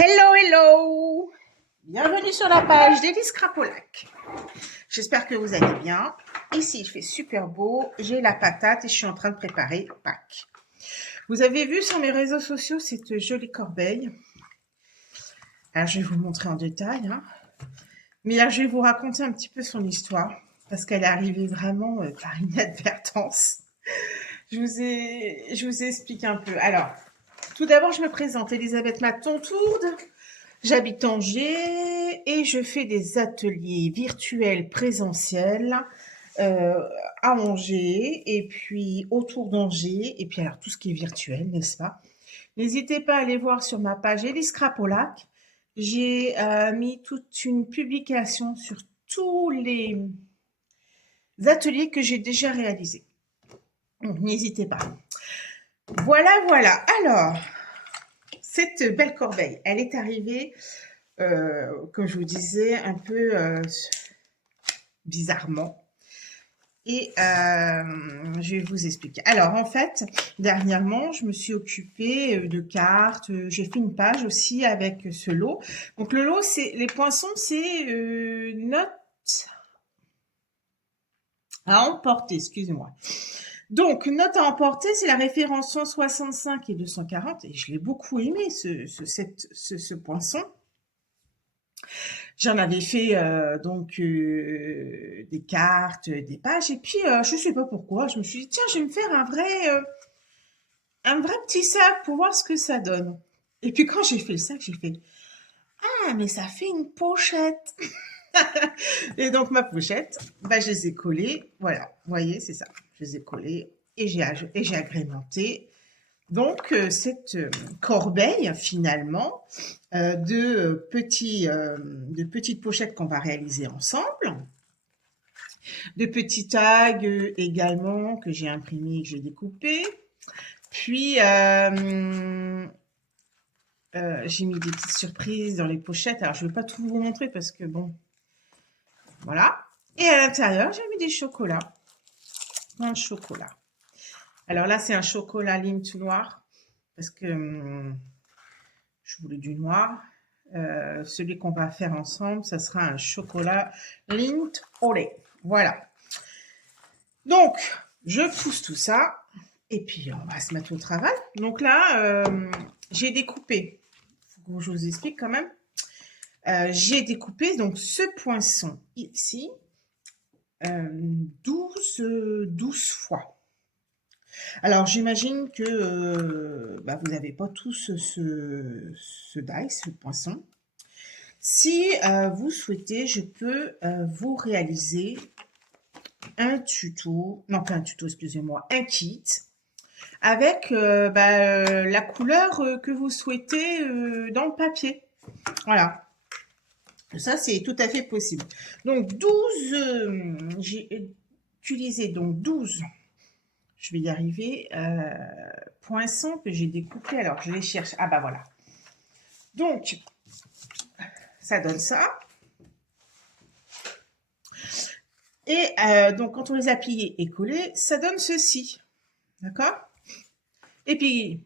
Hello, hello! Bienvenue sur la page d'Élise Crapolac. J'espère que vous allez bien. Ici, il fait super beau, j'ai la patate et je suis en train de préparer Pâques. Vous avez vu sur mes réseaux sociaux cette jolie corbeille. Alors, je vais vous montrer en détail. Mais là, je vais vous raconter un petit peu son histoire parce qu'elle est arrivée vraiment par inadvertance. Je vous explique un peu. Alors, tout d'abord, je me présente, Elisabeth Maton-Tourde. J'habite Angers et je fais des ateliers virtuels présentiels à Angers et puis autour d'Angers et puis alors tout ce qui est virtuel, n'est-ce pas? N'hésitez pas à aller voir sur ma page Élise Crapolac. J'ai mis toute une publication sur tous les ateliers que j'ai déjà réalisés. Donc n'hésitez pas. Voilà, voilà. Alors, cette belle corbeille, elle est arrivée comme je vous disais, un peu bizarrement. Et je vais vous expliquer. Alors, en fait, dernièrement, je me suis occupée de cartes. J'ai fait une page aussi avec ce lot. Donc, le lot, c'est les poinçons, c'est notes à emporter, excusez-moi. Donc, note à emporter, c'est la référence 165 et 240. Et je l'ai beaucoup aimé, ce poinçon. J'en avais fait des cartes, des pages, et puis je sais pas pourquoi, je me suis dit tiens, je vais me faire un vrai petit sac pour voir ce que ça donne. Et puis quand j'ai fait le sac, j'ai fait ah mais ça fait une pochette. Et donc ma pochette, bah, je les ai collées, voilà, vous voyez c'est ça, je les ai collées et j'ai agrémenté. Donc, cette corbeille, finalement, de petites pochettes qu'on va réaliser ensemble, de petits tags également que j'ai imprimés et que j'ai découpés. Puis, j'ai mis des petites surprises dans les pochettes. Alors, je ne vais pas tout vous montrer parce que, bon, voilà. Et à l'intérieur, j'ai mis des chocolats. Un chocolat. Alors là, c'est un chocolat Lindt noir parce que je voulais du noir. Celui qu'on va faire ensemble, ça sera un chocolat Lindt au lait. Voilà. Donc, je pousse tout ça et puis on va se mettre au travail. Donc là, j'ai découpé. Faut que je vous explique quand même. J'ai découpé donc ce poinçon ici 12 fois. Alors, j'imagine que vous n'avez pas tous ce die, ce poinçon. Si vous souhaitez, je peux vous réaliser un tuto, non pas un tuto, excusez-moi, un kit avec la couleur que vous souhaitez dans le papier. Voilà. Ça, c'est tout à fait possible. Donc, 12, j'ai utilisé donc 12, je vais y arriver, poinçons que j'ai découpés. Alors, je les cherche. Ah bah voilà. Donc, ça donne ça. Et donc, quand on les a pliés et collés, ça donne ceci. D'accord? Et puis,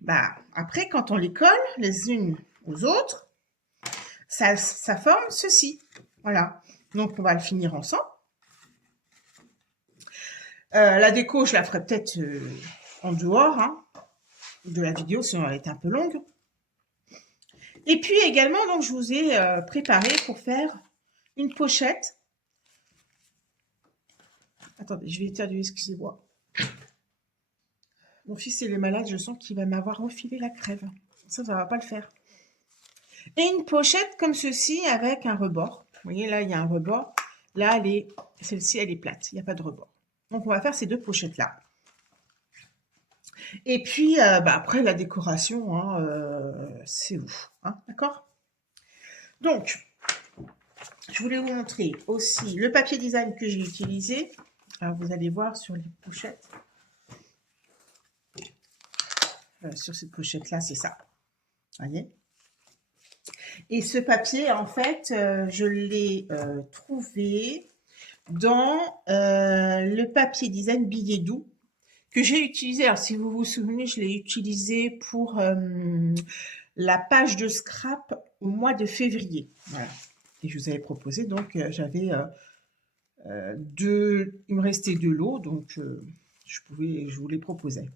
après, quand on les colle les unes aux autres, ça forme ceci. Voilà. Donc, on va le finir ensemble. La déco, je la ferai peut-être en dehors de la vidéo, sinon elle est un peu longue. Et puis également, donc, je vous ai préparé pour faire une pochette. Attendez, je vais éternuer, excusez-moi. Mon fils, il est malade, je sens qu'il va m'avoir refilé la crève. Ça va pas le faire. Et une pochette comme ceci avec un rebord. Vous voyez, là, il y a un rebord. Là, celle-ci, elle est plate. Il n'y a pas de rebord. Donc, on va faire ces deux pochettes-là. Et puis, après, la décoration, c'est ouf. D'accord? Donc, je voulais vous montrer aussi le papier design que j'ai utilisé. Alors, vous allez voir sur les pochettes. Sur cette pochette-là, c'est ça. Vous voyez? Et ce papier, en fait, je l'ai trouvé dans le papier design billet doux que j'ai utilisé. Alors, si vous vous souvenez, je l'ai utilisé pour la page de scrap au mois de février. Voilà. Et je vous avais proposé, donc j'avais il me restait 2 lots, donc je vous les proposais.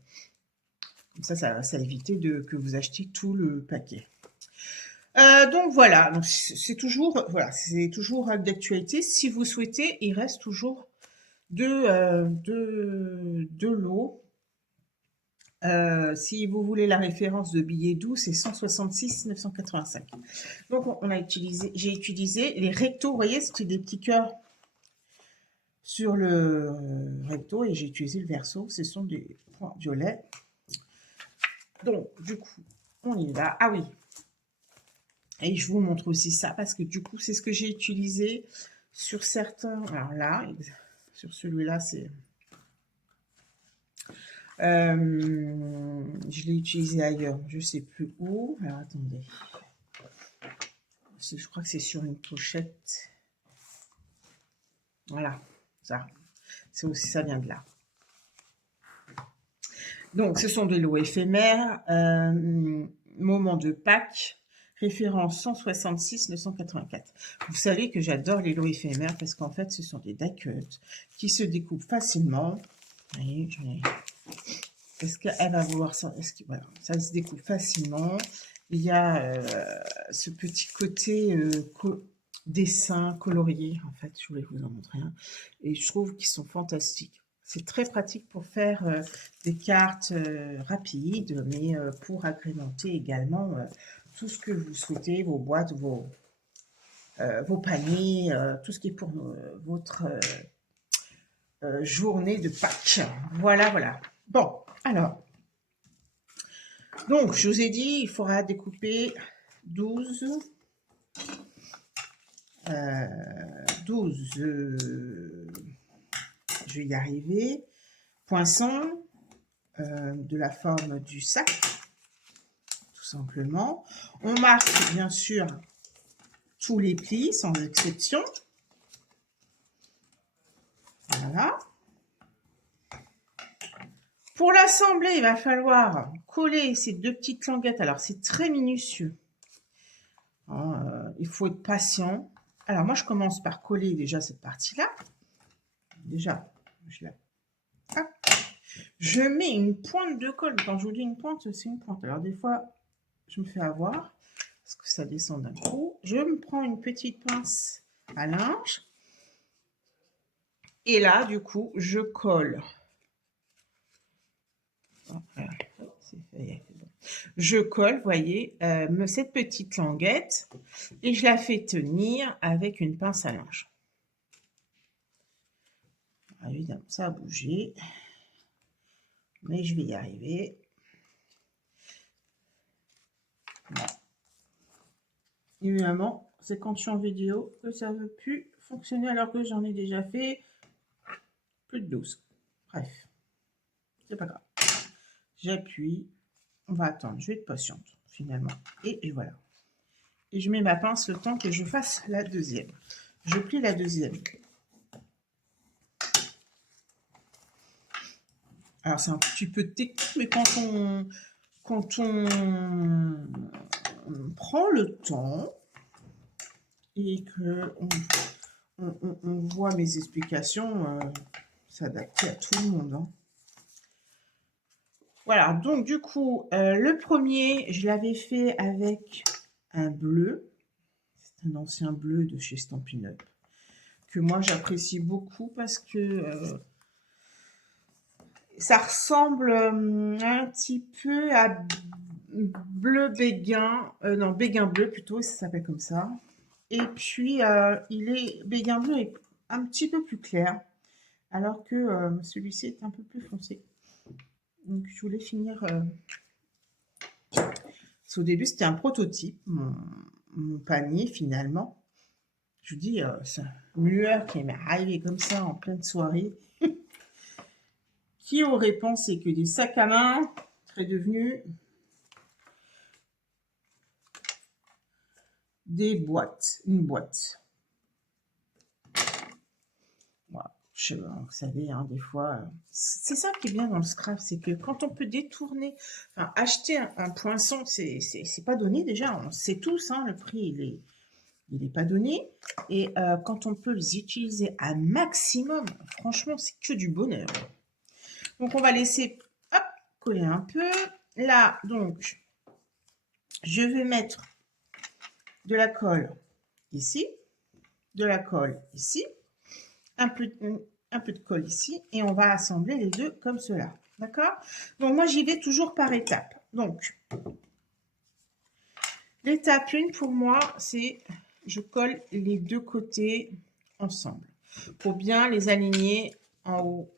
Comme ça évitait que vous achetiez tout le paquet. Donc voilà, donc c'est toujours d'actualité. Si vous souhaitez, il reste toujours deux lots. Si vous voulez la référence de billet doux, c'est 166 985. Donc j'ai utilisé les rectos, vous voyez, c'était des petits cœurs sur le recto et j'ai utilisé le verso, ce sont des points violets. Donc du coup, on y va. Ah oui, et je vous montre aussi ça parce que du coup, c'est ce que j'ai utilisé sur certains. Alors là, sur celui-là, c'est. Je l'ai utilisé ailleurs, je ne sais plus où. Alors attendez. Je crois que c'est sur une pochette. Voilà, ça. C'est aussi, ça vient de là. Donc, ce sont des lots éphémères. Moment de Pâques. Référence 166 984. Vous savez que j'adore les lots éphémères parce qu'en fait, ce sont des die-cut qui se découpent facilement. Vous voyez, est-ce qu'elle va vouloir ça? Voilà, ça se découpe facilement. Il y a ce petit côté dessin colorié. En fait, je voulais vous en montrer un. Et je trouve qu'ils sont fantastiques. C'est très pratique pour faire des cartes rapides, mais pour agrémenter également tout ce que vous souhaitez, vos boîtes, vos paniers, tout ce qui est pour votre journée de Pâques. Voilà, voilà. Bon, alors, donc, je vous ai dit, il faudra découper 12, 12, je vais y arriver, poinçons de la forme du sac, tout simplement. On marque bien sûr tous les plis, sans exception. Voilà. Pour l'assembler, il va falloir coller ces 2 petites languettes. Alors, c'est très minutieux. Il faut être patient. Alors, moi, je commence par coller déjà cette partie-là. Déjà, je mets une pointe de colle. Quand je vous dis une pointe, c'est une pointe. Alors, des fois, je me fais avoir parce que ça descend d'un coup. Je me prends une petite pince à linge. Et là, du coup, je colle. Je colle, voyez, cette petite languette et je la fais tenir avec une pince à linge. Alors, évidemment, ça a bougé, mais je vais y arriver. Voilà. Évidemment, c'est quand je suis en vidéo que ça ne veut plus fonctionner alors que j'en ai déjà fait plus de 12. Bref, c'est pas grave. J'appuie, on va attendre, je vais être patiente finalement. Et voilà. Et je mets ma pince le temps que je fasse la deuxième. Je plie la deuxième. Alors c'est un petit peu technique, mais quand on prend le temps et que on voit mes explications, s'adapter à tout le monde. Hein. Voilà, donc du coup, le premier, je l'avais fait avec un bleu. C'est un ancien bleu de chez Stampin' Up que moi j'apprécie beaucoup parce que ça ressemble un petit peu à bleu béguin, non béguin bleu plutôt, ça s'appelle comme ça. Et puis béguin bleu est un petit peu plus clair, alors que celui-ci est un peu plus foncé. Donc je voulais finir. Au début c'était un prototype, mon panier finalement. Je vous dis, c'est une lueur qui m'est arrivée comme ça en pleine soirée. Qui aurait pensé que des sacs à main seraient devenus une boîte. Voilà. Vous savez, hein, des fois, c'est ça qui est bien dans le scrap, c'est que quand on peut détourner, enfin, acheter un poinçon, c'est pas donné déjà, on sait tous, hein, le prix, il est pas donné. Et quand on peut les utiliser à maximum, franchement, c'est que du bonheur. Donc, on va laisser, hop, coller un peu. Là, donc, je vais mettre de la colle ici, de la colle ici, un peu de colle ici, et on va assembler les deux comme cela. D'accord? Donc, moi, j'y vais toujours par étapes. Donc, l'étape 1 pour moi, c'est je colle les deux côtés ensemble pour bien les aligner en haut.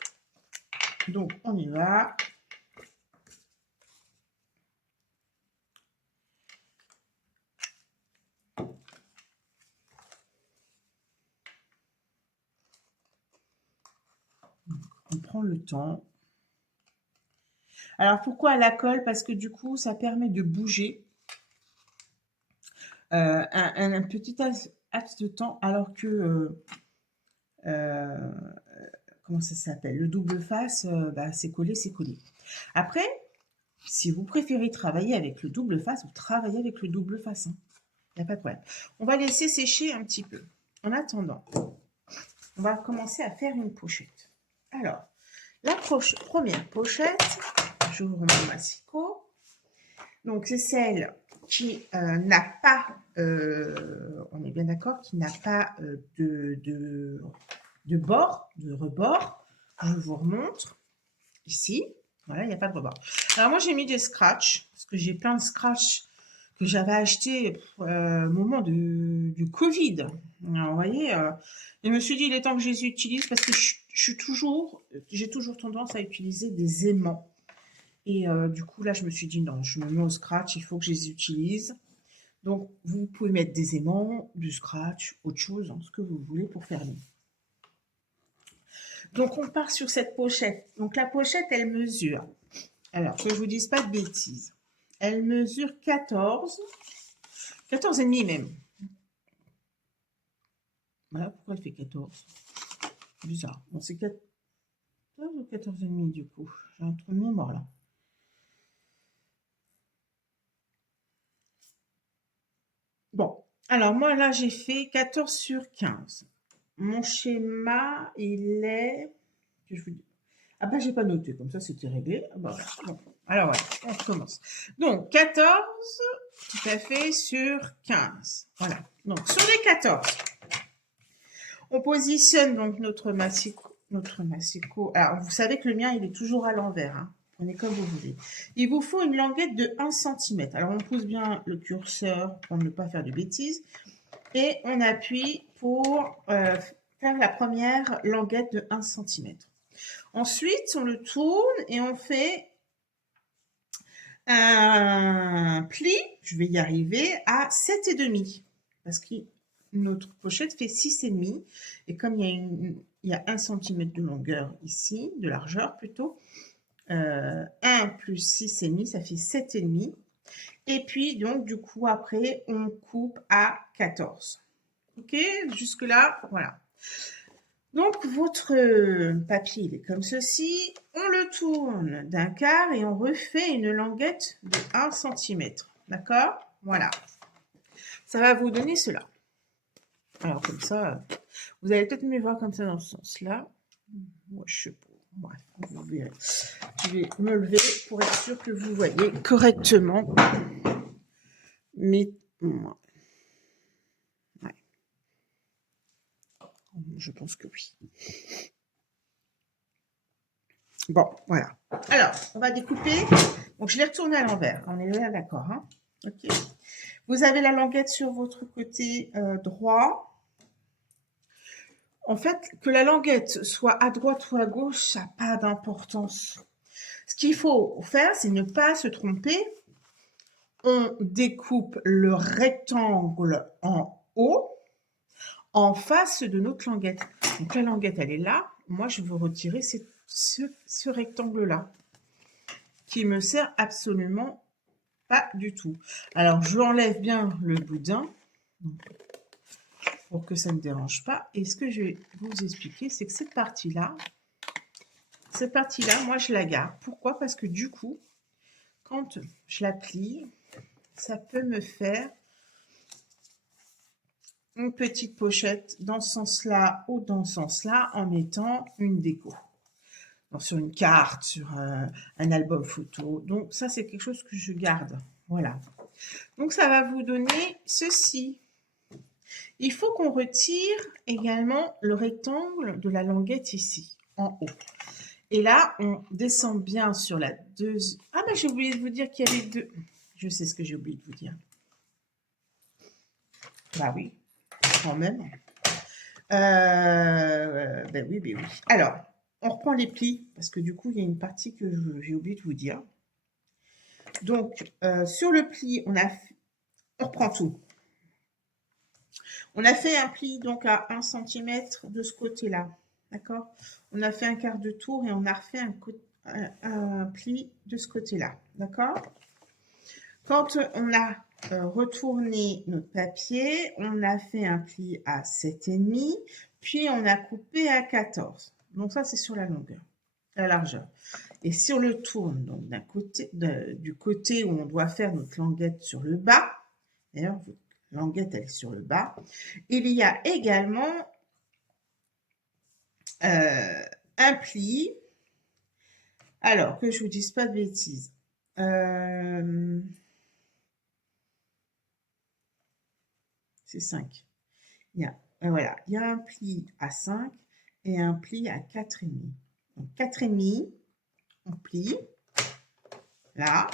Donc, on y va. On prend le temps. Alors, pourquoi la colle? Parce que du coup, ça permet de bouger un petit laps de temps, alors que, comment ça s'appelle? Le double face, bah, c'est collé, c'est collé. Après, si vous préférez travailler avec le double face, vous travaillez avec le double face. Il n'y a pas de problème. On va laisser sécher un petit peu. En attendant, on va commencer à faire une pochette. Alors, la première pochette, j'ouvre mon massicot. Donc, c'est celle qui n'a pas, on est bien d'accord, qui n'a pas de bord, de rebord. Je vous remontre ici. Voilà, il n'y a pas de rebord. Alors, moi, j'ai mis des scratchs, parce que j'ai plein de scratchs que j'avais acheté au moment du Covid. Alors, vous voyez, je me suis dit, il est temps que je les utilise parce que j'ai toujours tendance à utiliser des aimants. Et du coup, là, je me suis dit, non, je me mets au scratch, il faut que je les utilise. Donc, vous pouvez mettre des aimants, du scratch, autre chose, hein, ce que vous voulez pour faire mieux. Donc, on part sur cette pochette. Donc, la pochette, elle mesure, alors, que je ne vous dise pas de bêtises, elle mesure 14 et demi même. Voilà, pourquoi elle fait 14? Bizarre. Bon, c'est 14 ou 14 et demi du coup. J'ai un trou de mémoire là. Bon, alors moi là j'ai fait 14 sur 15. Mon schéma, il est... Je vous dis... Ah bah j'ai pas noté, comme ça c'était réglé. Ah bah, voilà. Bon. Alors voilà, on recommence. Donc 14, tout à fait, sur 15. Voilà. Donc sur les 14, on positionne donc notre massicot. Alors vous savez que le mien il est toujours à l'envers. Hein. Prenez comme vous voulez. Il vous faut une languette de 1 cm. Alors on pousse bien le curseur pour ne pas faire de bêtises. Et on appuie pour faire la première languette de 1 cm. Ensuite, on le tourne et on fait un pli, je vais y arriver, à 7,5. Parce que notre pochette fait 6,5. Et comme il y a 1 cm de longueur ici, de largeur plutôt, 1 plus 6,5, ça fait 7,5. Et puis, donc, du coup, après, on coupe à 14. Ok, jusque-là, voilà. Donc, votre papier, il est comme ceci. On le tourne d'un quart et on refait une languette de 1 cm. D'accord? Voilà. Ça va vous donner cela. Alors, comme ça, vous allez peut-être me voir comme ça dans ce sens-là. Moi, je sais pas. Bref, vous verrez. Je vais me lever pour être sûr que vous voyez correctement. Mais, ouais. Je pense que oui. Bon, voilà. Alors, on va découper. Donc, je l'ai retourné à l'envers. On est là d'accord. Hein? Ok. Vous avez la languette sur votre côté droit. En fait, que la languette soit à droite ou à gauche, ça n'a pas d'importance. Ce qu'il faut faire, c'est ne pas se tromper. On découpe le rectangle en haut, en face de notre languette. Donc, la languette, elle est là. Moi, je veux retirer ce rectangle-là, qui me sert absolument pas du tout. Alors, je enlève bien le boudin. pour que ça ne dérange pas. Et ce que je vais vous expliquer, c'est que cette partie-là, moi, je la garde. Pourquoi? Parce que du coup, quand je la plie, ça peut me faire une petite pochette dans ce sens-là ou dans ce sens-là en mettant une déco. Donc, sur une carte, sur un album photo. Donc, ça, c'est quelque chose que je garde. Voilà. Donc, ça va vous donner ceci. Il faut qu'on retire également le rectangle de la languette ici, en haut. Et là, on descend bien sur la deuxième... Ah, mais j'ai oublié de vous dire qu'il y avait deux... Je sais ce que j'ai oublié de vous dire. Bah oui, quand même. Ben oui, ben oui. Alors, on reprend les plis, parce que du coup, il y a une partie que j'ai oublié de vous dire. Donc, sur le pli, on reprend tout. On a fait un pli donc à 1 cm de ce côté-là. D'accord? On a fait un quart de tour et on a refait un pli de ce côté-là. D'accord? Quand on a retourné notre papier, on a fait un pli à 7,5, puis on a coupé à 14. Donc ça, c'est sur la longueur, la largeur. Et si on le tourne donc du côté où on doit faire notre languette sur le bas, d'ailleurs, votre languette elle est sur le bas, il y a également un pli. Alors, que je vous dise pas de bêtises. C'est 5. Voilà, il y a un pli à 5 et un pli à 4,5. Donc 4,5, on plie. Là,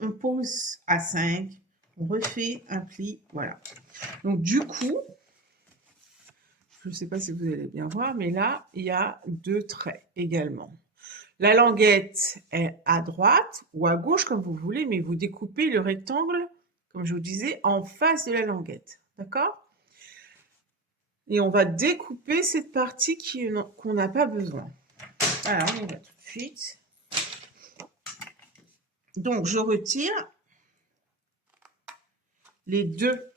on pose à 5, on refait un pli, voilà. Donc du coup, je ne sais pas si vous allez bien voir, mais là, il y a 2 traits également. La languette est à droite ou à gauche, comme vous voulez, mais vous découpez le rectangle, comme je vous disais, en face de la languette. D'accord? Et on va découper cette partie qu'on n'a pas besoin. Alors, on y va tout de suite. Donc, je retire les deux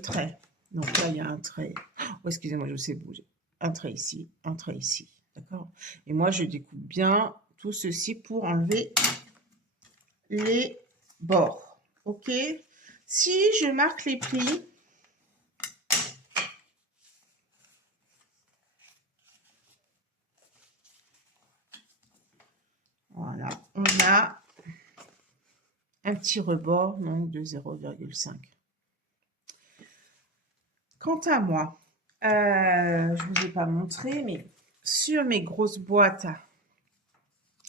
traits. Donc là, il y a un trait. Oh, excusez-moi, je sais bouger. Un trait ici, un trait ici. D'accord? Et moi, je découpe bien tout ceci pour enlever les bords. OK? Si je marque les plis, voilà, on a un petit rebord donc de 0,5. Quant à moi, je ne vous ai pas montré, mais sur mes grosses boîtes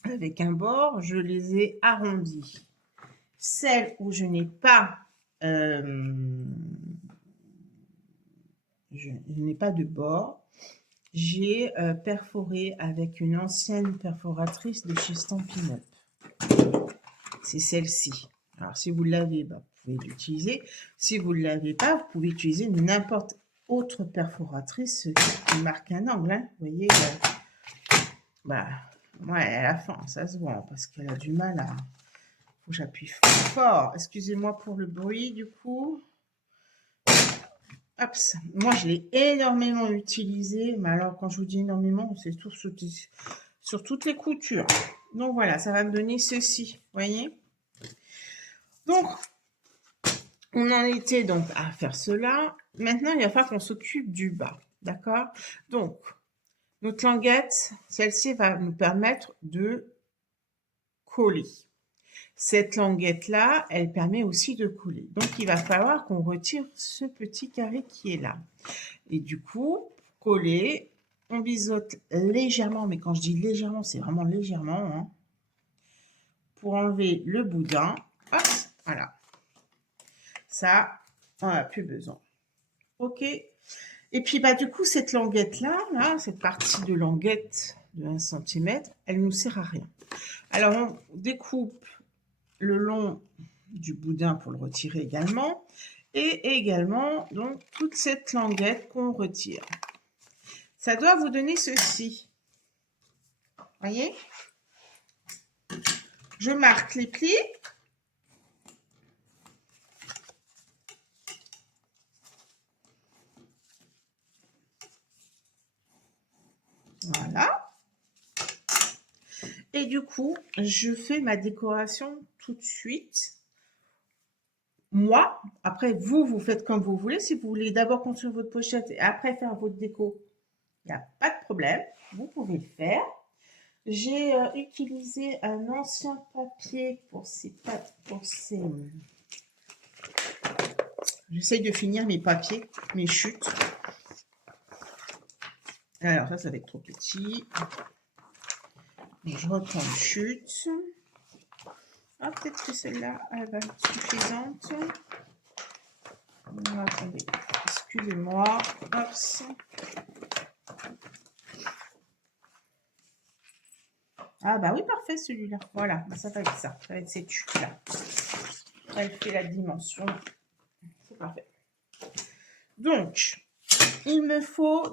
avec un bord, je les ai arrondis. Celles où je n'ai pas, je n'ai pas de bord, j'ai perforé avec une ancienne perforatrice de chez Stampin' Up. C'est celle-ci. Alors, si vous l'avez, bah, vous pouvez l'utiliser. Si vous ne l'avez pas, vous pouvez utiliser n'importe autre perforatrice qui marque un angle. Hein. Vous voyez, bah, ouais, à la fin, ça se voit parce qu'elle a du mal à... Faut que j'appuie fort. Excusez-moi pour le bruit, du coup. Hop, moi, je l'ai énormément utilisé. Mais alors, quand je vous dis énormément, c'est sur toutes les coutures. Donc, voilà, ça va me donner ceci. Vous voyez? Donc, on en était donc à faire cela. Maintenant, il va falloir qu'on s'occupe du bas. D'accord? Donc, notre languette, celle-ci va nous permettre de coller. Cette languette-là, elle permet aussi de coller. Donc, il va falloir qu'on retire ce petit carré qui est là. Et du coup, coller, on biseaute légèrement, mais quand je dis légèrement, c'est vraiment légèrement, hein, pour enlever le boudin. Hop, voilà. Ça, on n'a plus besoin. OK. Et puis, bah, du coup, cette languette-là, là, cette partie de languette de 1 cm, elle ne nous sert à rien. Alors, on découpe le long du boudin pour le retirer également. Et également, donc, toute cette languette qu'on retire. Ça doit vous donner ceci. Voyez? Je marque les plis. Voilà. Et du coup, je fais ma décoration tout de suite. Moi, après, vous faites comme vous voulez. Si vous voulez d'abord construire votre pochette et après faire votre déco, il n'y a pas de problème. Vous pouvez le faire. J'ai utilisé un ancien papier pour ces... J'essaye de finir mes papiers, mes chutes. Alors ça va être trop petit. Donc, je reprends une chute. Ah, peut-être que celle-là, elle va être suffisante. Attendez, excusez-moi. Ah bah oui, parfait celui-là. Voilà, ça va être ça. Ça va être cette chute-là. Elle fait la dimension. C'est parfait. Donc, il me faut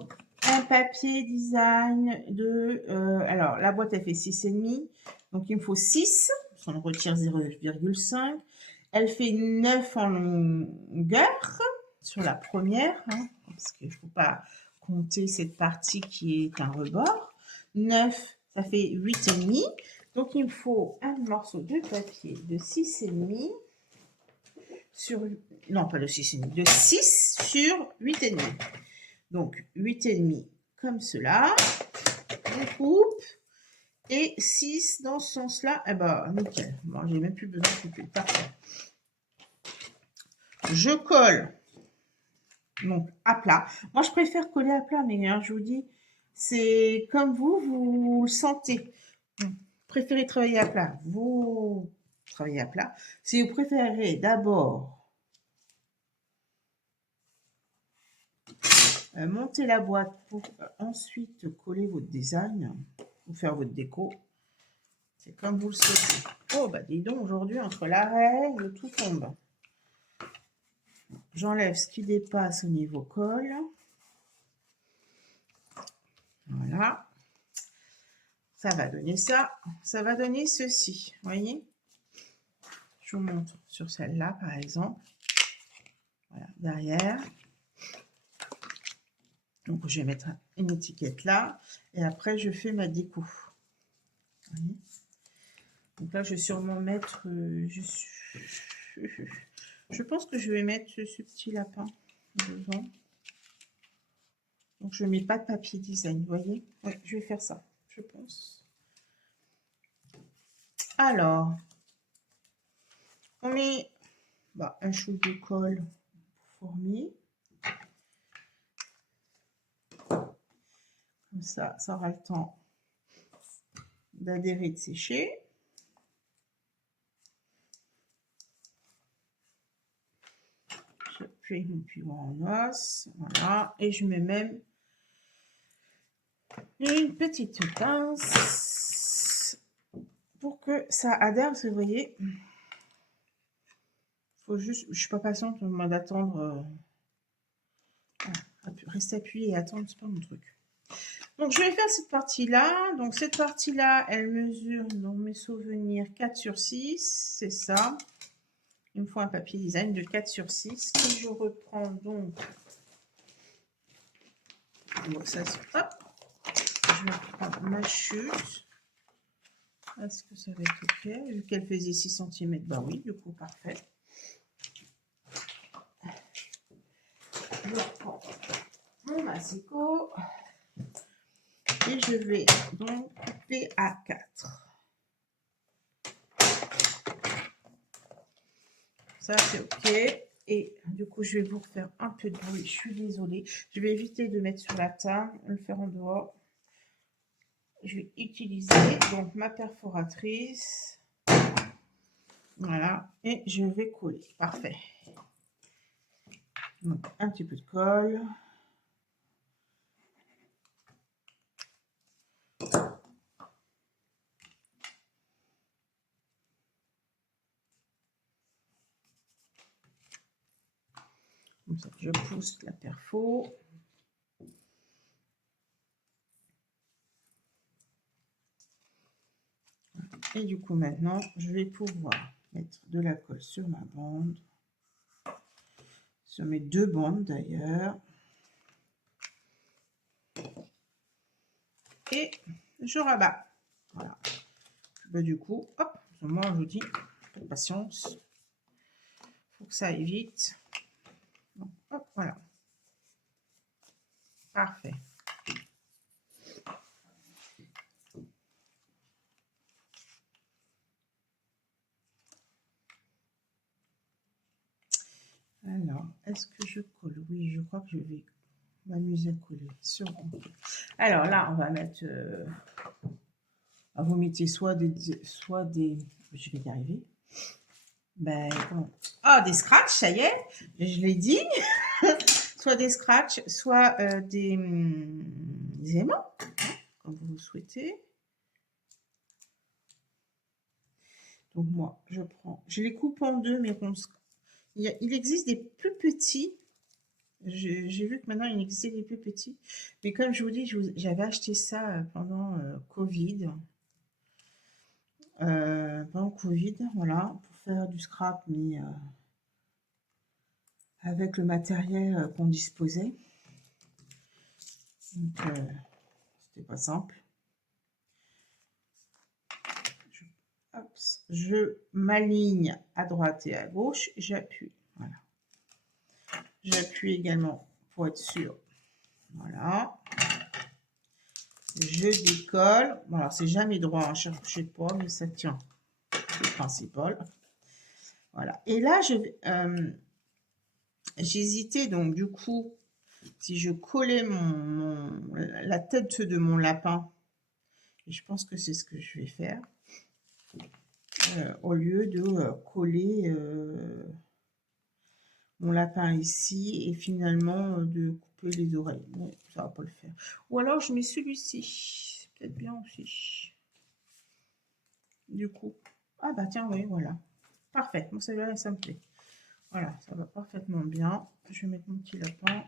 un papier design de... alors, la boîte, elle fait 6,5. Donc, il me faut 6. On en retire 0,5. Elle fait 9 en longueur sur la première. Hein, parce qu'il ne faut pas compter cette partie qui est un rebord. 9, ça fait 8,5. Donc, il me faut un morceau de papier de 6,5 sur... Non, pas de 6,5. De 6 sur 8,5. Donc, 8,5 comme cela. On coupe. Et 6 dans ce sens-là. Eh ben, nickel. Bon, j'ai même plus besoin de couper. Parfait. Je colle. Donc, à plat. Moi, je préfère coller à plat, mais hein, je vous dis, c'est comme vous le sentez. Vous préférez travailler à plat. Vous travaillez à plat. Si vous préférez d'abord monter la boîte pour ensuite coller votre design ou faire votre déco, c'est comme vous le souhaitez. Oh, bah dis donc, aujourd'hui, entre la règle, tout tombe. J'enlève ce qui dépasse au niveau col. Voilà. Ça va donner ça. Ça va donner ceci. Vous voyez? Je vous montre sur celle-là, par exemple. Voilà, derrière. Donc, je vais mettre une étiquette là. Et après, je fais ma déco. Vous voyez? Donc là, je vais sûrement mettre... je pense que je vais mettre ce petit lapin devant. Donc, je ne mets pas de papier design, vous voyez? Oui, je vais faire ça, je pense. Alors, on met un chou de colle pour fourmi. Comme ça aura le temps d'adhérer, de sécher. J'appuie mon pivot en os, voilà. Et je mets même une petite pince pour que ça adhère, vous voyez. Faut juste, je suis pas patiente au moment d'attendre. Rester appuyé et attendre, c'est pas mon truc. Donc, je vais faire cette partie-là. Donc, cette partie-là, elle mesure, dans mes souvenirs, 4 sur 6. C'est ça. Il me faut un papier design de 4 sur 6. Et je reprends donc... Bon, ça, hop. Je vais prendre ma chute. Est-ce que ça va être OK? Vu qu'elle faisait 6 cm, bah oui, du coup, parfait. Je reprends mon massicot. Et je vais donc couper à 4. Ça, c'est OK. Et du coup, je vais vous refaire un peu de bruit. Je suis désolée. Je vais éviter de mettre sur la table, le faire en dehors. Je vais utiliser donc ma perforatrice. Voilà. Et je vais coller. Parfait. Donc, un petit peu de colle. Comme ça, je pousse la perfo. Et du coup, maintenant, je vais pouvoir mettre de la colle sur ma bande. Sur mes 2 bandes d'ailleurs. Et je rabats. Voilà. Bah, du coup, hop, moi je vous dis, pas de patience. Faut que ça aille vite. Donc, hop, voilà. Parfait. Alors, est-ce que je colle? Oui, je crois que je vais m'amuser à coller sur. Alors là, on va mettre. Vous mettez soit des. Je vais y arriver. Ben, ah, des scratchs, ça y est, je l'ai dit. Soit des scratchs, soit des aimants, comme vous le souhaitez. Donc moi, je les coupe en 2, mais il existe des plus petits. J'ai vu que maintenant il existait des plus petits. Mais comme je vous dis, j'avais acheté ça pendant Covid. Pendant Covid, voilà, pour faire du scrap, mais avec le matériel qu'on disposait. Donc, c'était pas simple. Je m'aligne à droite et à gauche, j'appuie. Voilà. J'appuie également pour être sûr. Voilà. Je décolle. Bon, alors, c'est jamais droit, hein, cherchez pas, mais ça tient. C'est le principal. Voilà. Et là, j'hésitais, donc du coup, si je collais la tête de mon lapin, et je pense que c'est ce que je vais faire, au lieu de coller mon lapin ici et finalement de couper les oreilles. Bon, ça va pas le faire. Ou alors je mets celui-ci. C'est peut-être bien aussi. Du coup. Ah bah tiens, oui, voilà. Parfait. Bon, celle-là, ça me plaît. Voilà, ça va parfaitement bien. Je vais mettre mon petit lapin.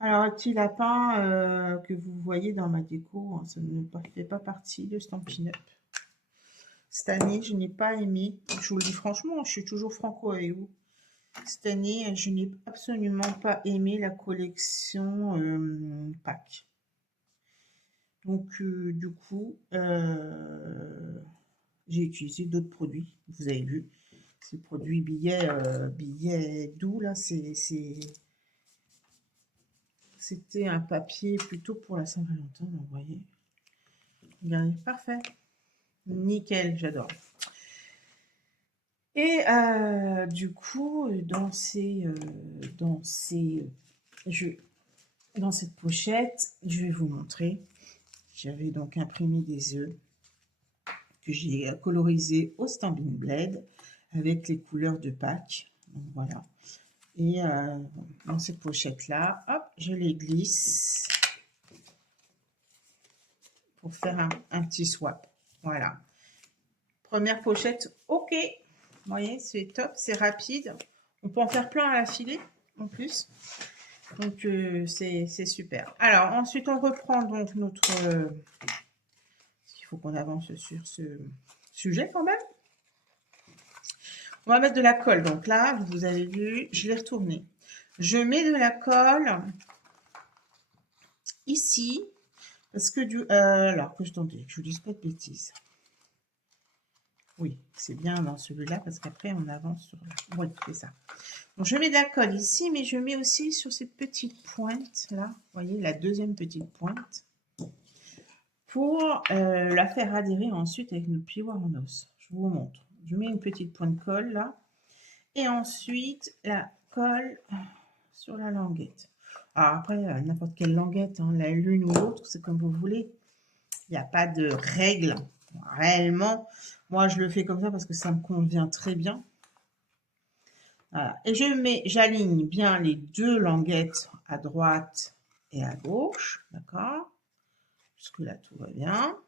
Alors, un petit lapin que vous voyez dans ma déco, hein, ça ne fait pas partie de Stampin' Up. Cette année, je n'ai pas aimé. Je vous le dis franchement, je suis toujours franco avec vous. Cette année, je n'ai absolument pas aimé la collection Pâques. Donc, du coup, j'ai utilisé d'autres produits. Vous avez vu, ces produits billets doux, là, c'était un papier plutôt pour la Saint-Valentin, vous voyez. Regardez, parfait. Nickel, j'adore. Et du coup, dans cette pochette, je vais vous montrer. J'avais donc imprimé des œufs que j'ai colorisés au Stampin' Blade avec les couleurs de Pâques. Donc voilà. Et dans cette pochette-là, hop, je les glisse pour faire un petit swap. Voilà. Première pochette, ok. Vous voyez, c'est top, c'est rapide. On peut en faire plein à la filée en plus. Donc, c'est super. Alors, ensuite, on reprend donc notre... il faut qu'on avance sur ce sujet quand même. On va mettre de la colle. Donc là, vous avez vu, je l'ai retourné. Je mets de la colle ici. Parce que alors, que je vous dise pas de bêtises. Oui, c'est bien dans celui-là parce qu'après, on avance sur là. Oui, c'est ça. Donc, je mets de la colle ici, mais je mets aussi sur cette petite pointe là. Vous voyez, la deuxième petite pointe. Pour la faire adhérer ensuite avec notre plioir en os. Je vous montre. Je mets une petite pointe colle là. Et ensuite, la colle sur la languette. Alors après, n'importe quelle languette, hein, l'une ou l'autre, c'est comme vous voulez. Il n'y a pas de règle. Réellement, moi, je le fais comme ça parce que ça me convient très bien. Voilà. Et j'aligne bien les 2 languettes à droite et à gauche. D'accord? Jusque-là, tout va bien.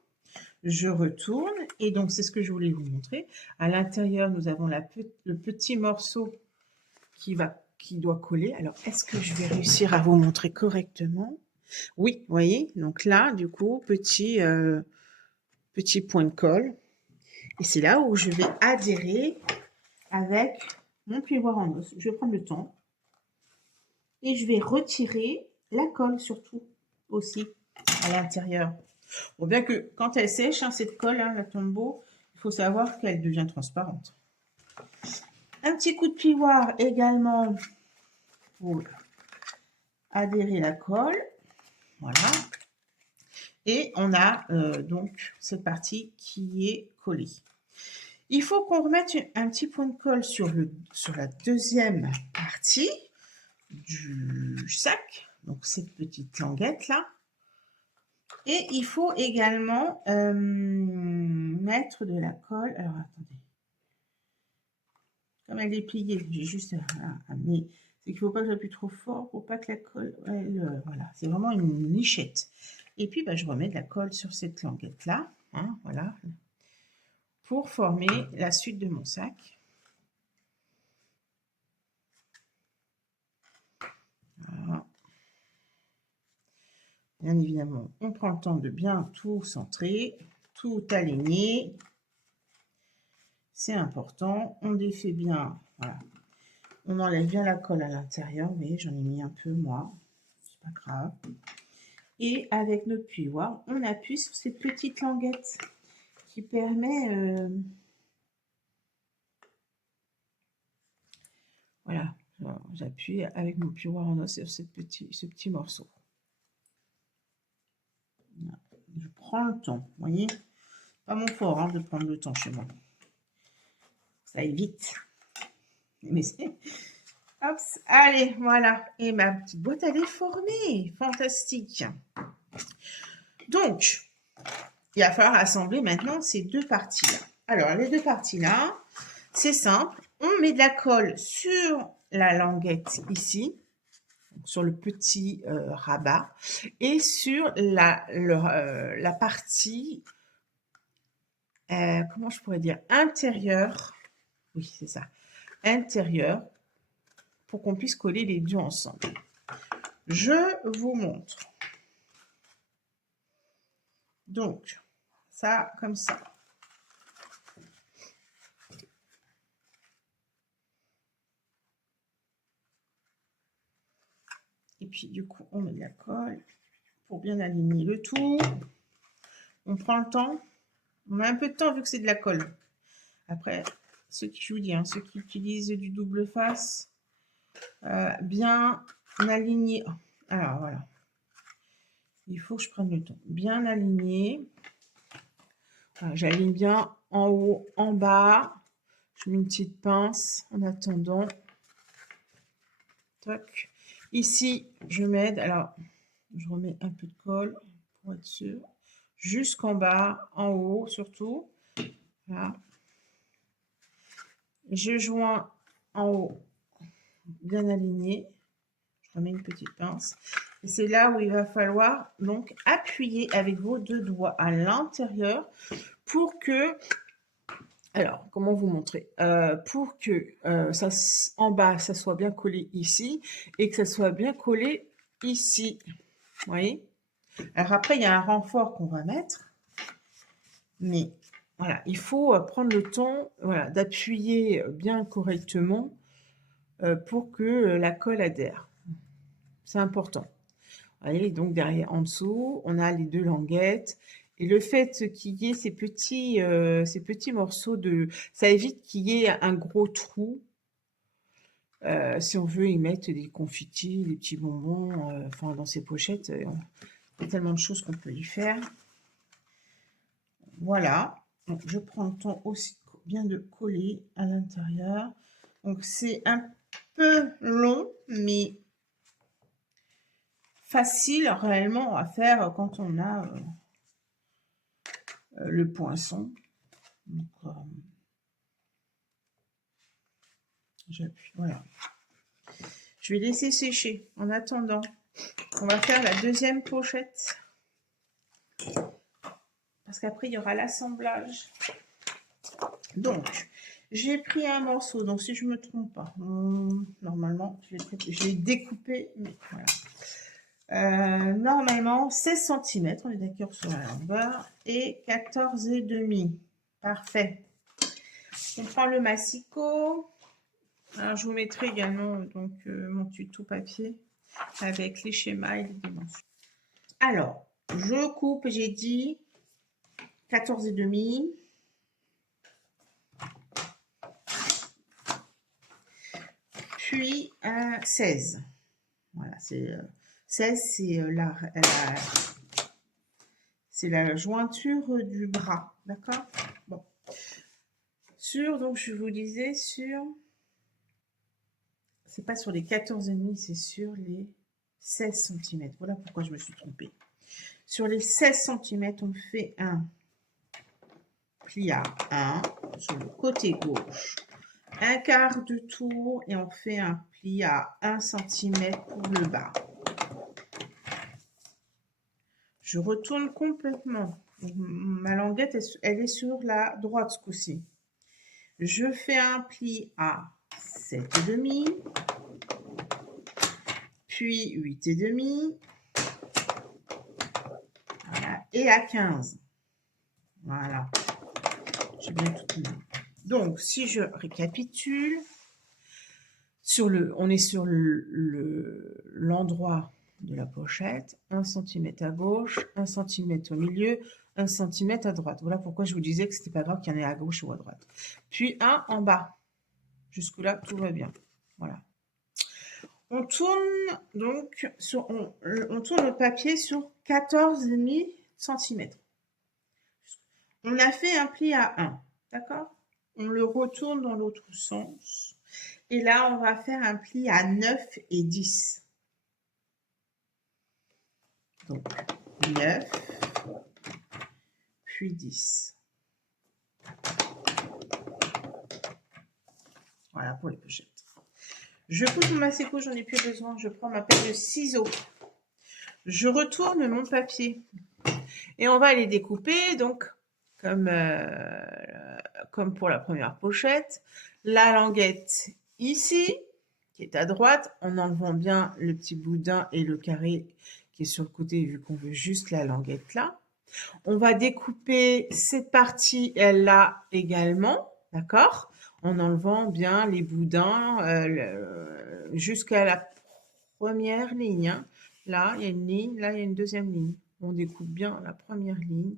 Je retourne. Et donc, c'est ce que je voulais vous montrer. À l'intérieur, nous avons le petit morceau qui doit coller. Alors, est-ce que je vais réussir à vous montrer correctement? Oui, vous voyez. Donc là, du coup, petit point de colle. Et c'est là où je vais adhérer avec mon plioir en os. Je vais prendre le temps et je vais retirer la colle surtout aussi à l'intérieur. Bon, bien que quand elle sèche, hein, cette colle, hein, la Tombow, il faut savoir qu'elle devient transparente. Un petit coup de plioir également pour adhérer la colle. Voilà. Et on a donc cette partie qui est collée. Il faut qu'on remette un petit point de colle sur la deuxième partie du sac, donc cette petite languette là. Et il faut également mettre de la colle. Alors attendez, comme elle est pliée, j'ai juste mais c'est qu'il ne faut pas que j'appuie trop fort pour pas que la colle, voilà, c'est vraiment une lichette. Et puis je remets de la colle sur cette languette là, hein, voilà, pour former la suite de mon sac. Voilà. Bien évidemment, on prend le temps de bien tout centrer, tout aligner. C'est important. On défait bien. Voilà. On enlève bien la colle à l'intérieur. Mais j'en ai mis un peu, moi. C'est pas grave. Et avec notre plioir, on appuie sur cette petite languette qui permet... Voilà. J'appuie avec mon plioir en os sur ce petit morceau. Je prends le temps, vous voyez. Pas mon fort hein, de prendre le temps chez moi. Ça évite. Mais c'est... Hop, allez, voilà. Et ma petite boîte, elle est formée. Fantastique. Donc, il va falloir assembler maintenant ces deux parties-là. Alors, les deux parties-là, c'est simple. On met de la colle sur la languette ici, sur le petit rabat, et sur la partie, comment je pourrais dire, intérieure. Oui, c'est ça. Intérieure, pour qu'on puisse coller les deux ensemble. Je vous montre. Donc, ça, comme ça. Et puis, du coup, on met de la colle pour bien aligner le tout. On prend le temps. On a un peu de temps vu que c'est de la colle. Après, je vous dis, hein, ceux qui utilisent du double face, bien aligner. Alors, voilà. Il faut que je prenne le temps. Bien aligner. Voilà, j'aligne bien en haut, en bas. Je mets une petite pince en attendant. Toc. Ici, je m'aide. Alors, je remets un peu de colle pour être sûr. Jusqu'en bas, en haut surtout. Voilà. Je joins en haut, bien aligné. Je remets une petite pince. Et c'est là où il va falloir donc appuyer avec vos deux doigts à l'intérieur pour que... Alors, comment vous montrer pour que ça, en bas, ça soit bien collé ici et que ça soit bien collé ici. Vous voyez? Alors après, il y a un renfort qu'on va mettre. Mais voilà, il faut prendre le temps voilà, d'appuyer bien correctement pour que la colle adhère. C'est important. Vous voyez, donc derrière, en dessous, on a les deux languettes. Et le fait qu'il y ait ces petits morceaux de... Ça évite qu'il y ait un gros trou. Si on veut y mettre des confitis, des petits bonbons, enfin dans ces pochettes, il y a tellement de choses qu'on peut y faire. Voilà. Donc, je prends le temps aussi bien de coller à l'intérieur. Donc, c'est un peu long, mais facile réellement à faire quand on a le poinçon. Donc, j'appuie, voilà. Je vais laisser sécher en attendant. On va faire la deuxième pochette. Parce qu'après, il y aura l'assemblage. Donc, j'ai pris un morceau. Donc, si je ne me trompe pas, normalement, je l'ai découpé. Mais voilà. Normalement, 16 cm. On est d'accord sur la longueur. Et 14,5. Parfait. On prend le massicot. Alors, je vous mettrai également donc mon tuto papier avec les schémas et les dimensions. Alors, je coupe, j'ai dit 14,5. Puis 16. Voilà, c'est 16, c'est la jointure du bras, d'accord? Bon. Donc je vous disais c'est pas sur les 14,5, c'est sur les 16 cm. Voilà pourquoi je me suis trompée. Sur les 16 cm, on fait un pli à 1 sur le côté gauche, un quart de tour et on fait un pli à 1 cm pour le bas. Je retourne complètement. Ma languette, elle est sur la droite ce coup-ci. Je fais un pli à 7,5, puis 8,5, voilà, et à 15. Voilà. J'ai bien tout mis. Donc, si je récapitule, on est sur l'endroit de la pochette, 1 cm à gauche, 1 cm au milieu, 1 cm à droite. Voilà pourquoi je vous disais que c'était pas grave qu'il y en ait à gauche ou à droite. Puis un en bas. Jusque-là, tout va bien. Voilà. On tourne donc on tourne le papier sur 14,5 cm. On a fait un pli à 1, d'accord? On le retourne dans l'autre sens. Et là, on va faire un pli à 9 et 10. Donc, 9, puis 10. Voilà pour les pochettes. Je coupe mon massicot, j'en ai plus besoin. Je prends ma paire de ciseaux. Je retourne mon papier. Et on va les découper, donc, comme pour la première pochette. La languette ici, qui est à droite, en enlevant bien le petit boudin et le carré qui est sur le côté, vu qu'on veut juste la languette là. On va découper cette partie-là également, d'accord? En enlevant bien les boudins jusqu'à la première ligne. Hein. Là, il y a une ligne, là, il y a une deuxième ligne. On découpe bien la première ligne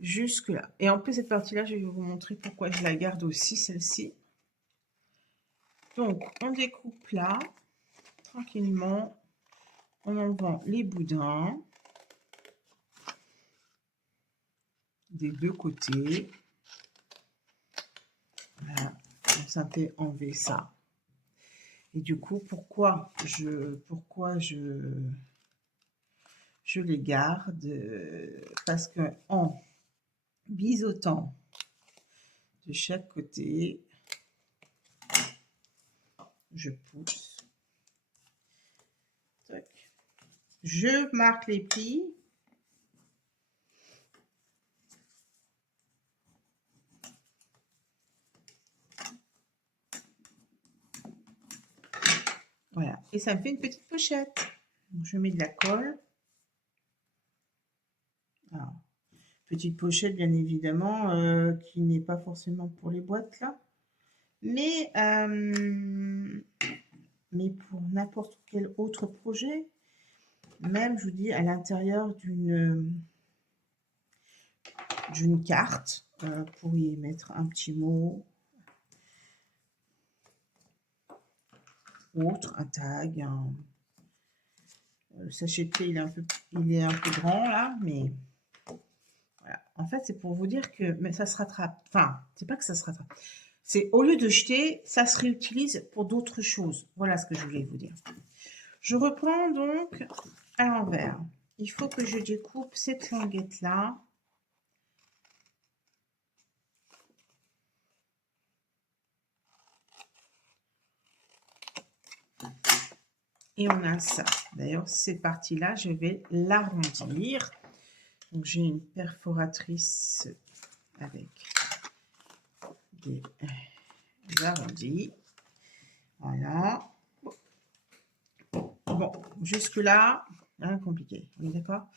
jusque là. Et en plus, cette partie-là, je vais vous montrer pourquoi je la garde aussi, celle-ci. Donc, on découpe là, tranquillement, en enlevant les boudins des deux côtés. Voilà, on s'était enlevé ça. Et du coup, pourquoi je les garde? Parce que en biseautant de chaque côté, je pousse. Je marque les plis. Voilà, et ça me fait une petite pochette. Donc, je mets de la colle. Alors, petite pochette, bien évidemment, qui n'est pas forcément pour les boîtes là, mais pour n'importe quel autre projet, même, je vous dis, à l'intérieur d'une carte, pour y mettre un petit mot, autre, un tag, le sachet de thé, il est un peu grand là, mais voilà. En fait, c'est pour vous dire que mais ça se rattrape. Enfin, c'est pas que ça se rattrape. C'est au lieu de jeter, ça se réutilise pour d'autres choses. Voilà ce que je voulais vous dire. Je reprends donc à l'envers. Il faut que je découpe cette languette là. Et on a ça. D'ailleurs, cette partie-là, je vais l'arrondir. Donc, j'ai une perforatrice avec des arrondis. Voilà. Bon, jusque-là, rien de compliqué. On est d'accord?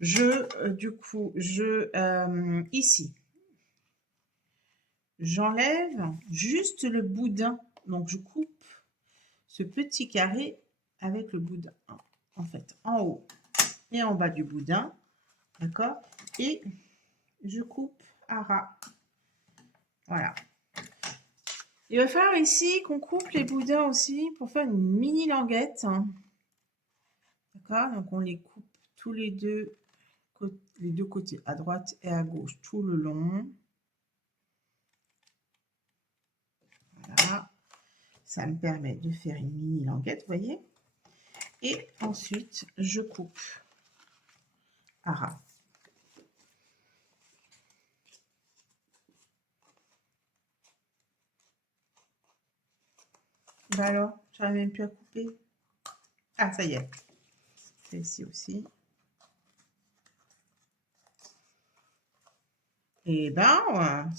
Du coup, ici, j'enlève juste le boudin. Donc, je coupe ce petit carré avec le boudin. En fait, en haut et en bas du boudin. D'accord? Et je coupe à ras. Voilà. Il va falloir ici qu'on coupe les boudins aussi pour faire une mini languette. D'accord? Donc, on les coupe tous les deux côtés, à droite et à gauche, tout le long. Voilà. Ça me permet de faire une mini languette, vous voyez? Et ensuite, je coupe à ras. Bah alors, j'arrive même plus à couper. Ah, ça y est. Celle-ci aussi. Et ben,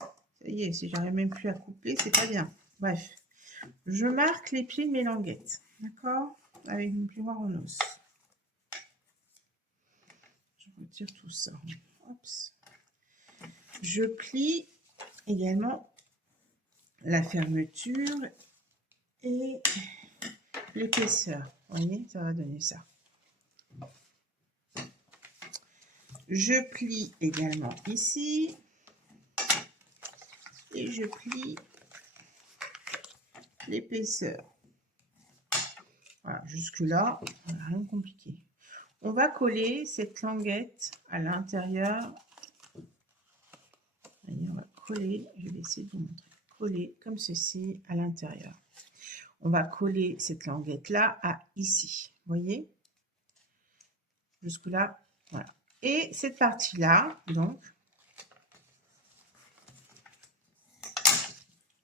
ça y est, si j'arrive même plus à couper, c'est pas bien. Bref, je marque les pieds de mes languettes, d'accord? Avec une plioire en os. Je retire tout ça. Oups. Je plie également la fermeture et l'épaisseur. Vous voyez, ça va donner ça. Je plie également ici. Et je plie l'épaisseur. Voilà, jusque-là, rien de compliqué. On va coller cette languette à l'intérieur. On va coller, je vais essayer de vous montrer. Coller comme ceci à l'intérieur. On va coller cette languette-là à ici. Vous voyez? Jusque-là, voilà. Et cette partie-là, donc,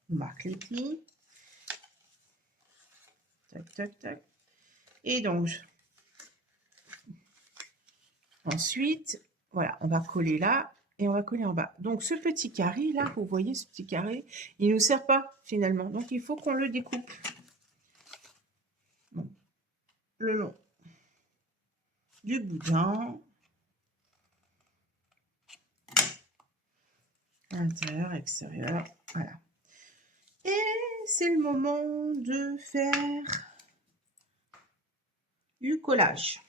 on marque les plis. Tac, tac, tac. Et donc, ensuite, voilà, on va coller là et on va coller en bas. Donc, ce petit carré là, vous voyez ce petit carré, il ne nous sert pas finalement. Donc, il faut qu'on le découpe. Donc, le long du boudin. Intérieur, extérieur, voilà. Et c'est le moment de faire du collage.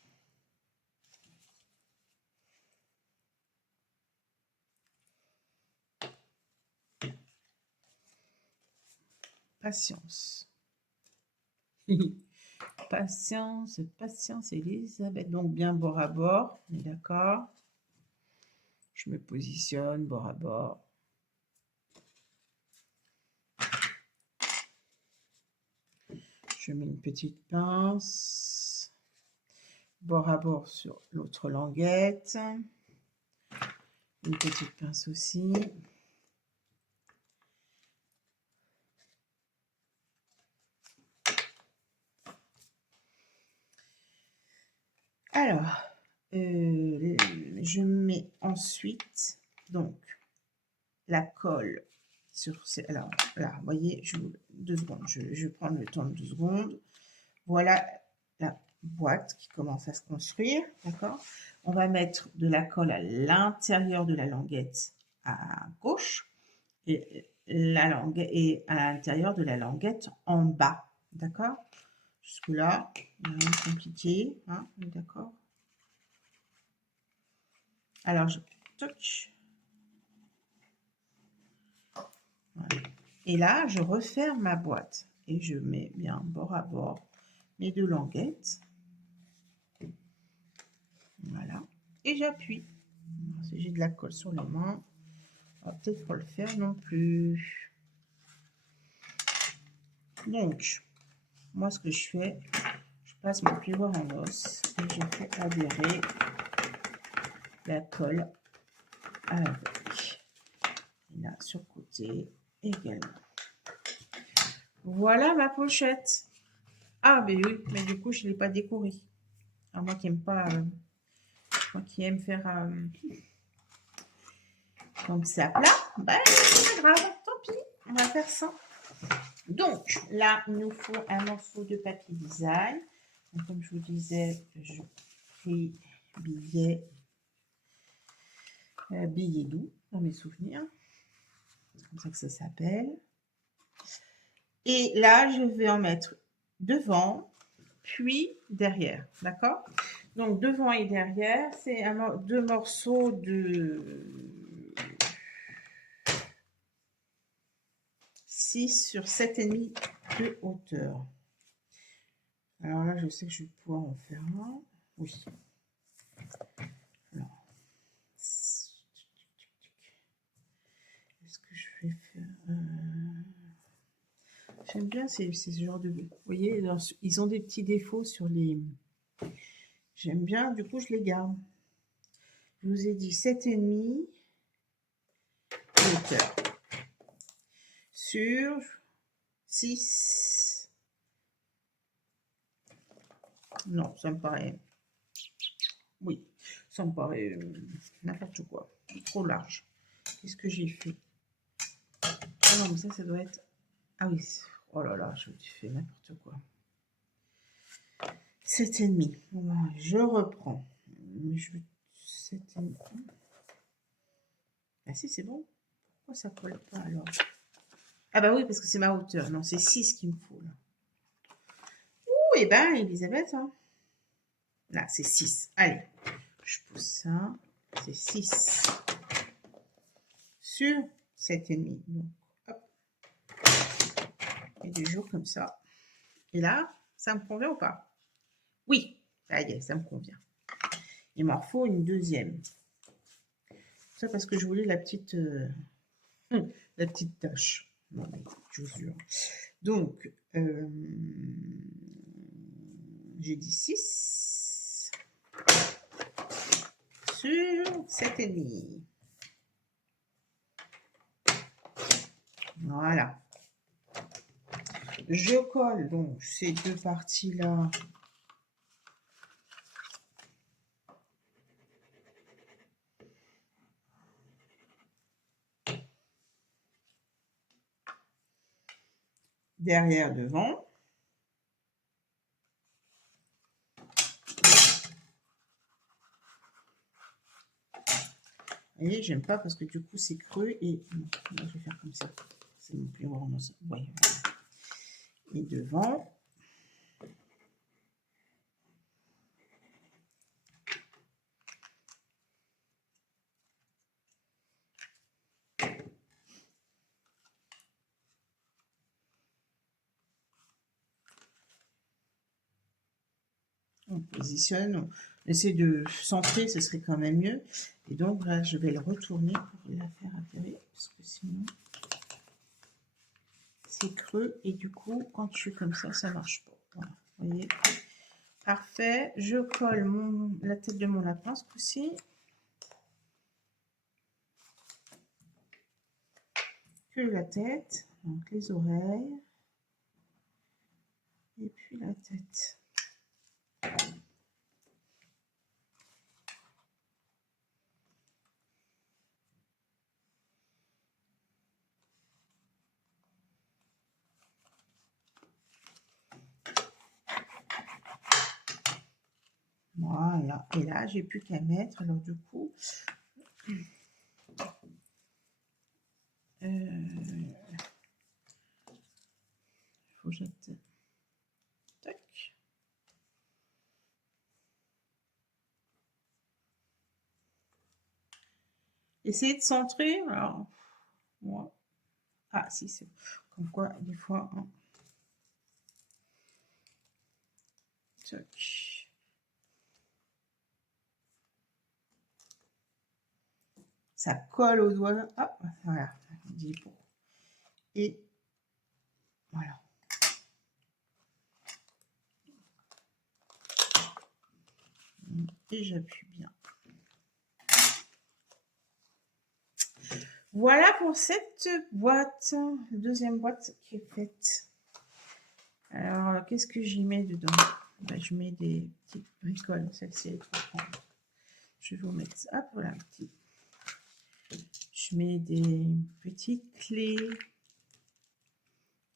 Patience. Patience, patience, Elisabeth. Donc, bien bord à bord, on est d'accord? Je me positionne bord à bord. Je mets une petite pince, bord à bord sur l'autre languette, une petite pince aussi. Alors, je mets ensuite donc la colle sur ces. Alors là, vous voyez, 2 secondes, je vais prendre le temps de 2 secondes. Voilà la boîte qui commence à se construire, d'accord? On va mettre de la colle à l'intérieur de la languette à gauche et à l'intérieur de la languette en bas, d'accord? Jusque là, rien de compliqué, hein, d'accord? Alors, je touche. Voilà. Et là, je referme ma boîte et je mets bien bord à bord mes 2 languettes. Voilà. Et j'appuie. Si j'ai de la colle sur les mains, on va peut-être pas le faire non plus. Donc, moi, ce que je fais, je passe mon plioir en os et je fais adhérer la colle avec. Et là, sur le côté également. Voilà ma pochette. Ah, mais oui, mais du coup, je ne l'ai pas décorée. À moi qui aime pas, moi qui aime faire comme ça plat, ben, c'est pas grave, tant pis, on va faire ça. Donc, là, il nous faut un morceau de papier design. Donc, comme je vous disais, je pris billet doux dans mes souvenirs. comme ça que ça s'appelle. Et là, je vais en mettre devant, puis derrière, d'accord? Donc, devant et derrière, c'est deux morceaux de 6 sur 7,5 de hauteur. Alors là, je sais que je vais pouvoir en faire un. Oui. Alors, est-ce que je vais faire... J'aime bien ce genre de... Vous voyez, ils ont des petits défauts sur les... J'aime bien, du coup, je les garde. Je vous ai dit 7,5 de hauteur. Sur 6. Non, ça me paraît... Oui, ça me paraît n'importe quoi. Trop large. Qu'est-ce que j'ai fait? Oh non, mais ça doit être... Ah oui, oh là là, je fais n'importe quoi. 7,5. Bon, je reprends. Je veux 7,5. Ah si, c'est bon. Pourquoi ça colle pas alors? Ah bah oui, parce que c'est ma hauteur. Non, c'est 6 qu'il me faut là. Ouh, et ben, Elisabeth, hein. Là, c'est 6. Allez, je pousse ça. C'est 6 sur 7,5. Donc, hop. Et des jours comme ça. Et là, ça me convient ou pas? Oui, ça y est, ça me convient. Il m'en faut une deuxième. Ça parce que je voulais la petite tache. Non, mais je vous jure. Donc, j'ai dit 6 sur 7,5. Voilà. Je colle donc ces deux parties-là. Derrière, devant. Vous voyez, j'aime pas parce que du coup c'est creux et là, je vais faire comme ça. C'est plus vraiment ça. Ouais, voilà. Et devant. On positionne, on essaie de centrer, ce serait quand même mieux. Et donc là, je vais le retourner pour la faire atterrir parce que sinon c'est creux et du coup, quand je suis comme ça marche pas. Voilà, vous voyez. Parfait. Je colle la tête de mon lapin ce coup-ci. Que la tête, donc les oreilles et puis la tête. Voilà, et là, j'ai plus qu'à mettre, alors du coup, faut que j'attende. Tac. Essayez de centrer, alors, moi. Ah, si, c'est comme quoi, des fois, hein. Tac. Ça colle au doigt. Hop, voilà. Et voilà. Et j'appuie bien. Voilà pour cette boîte. Deuxième boîte qui est faite. Alors, qu'est-ce que j'y mets dedans? Ben, je mets des petites bricoles. Celle-ci, elle est trop grande. Je vais vous mettre ça. Hop, voilà, petit. Je mets des petites clés.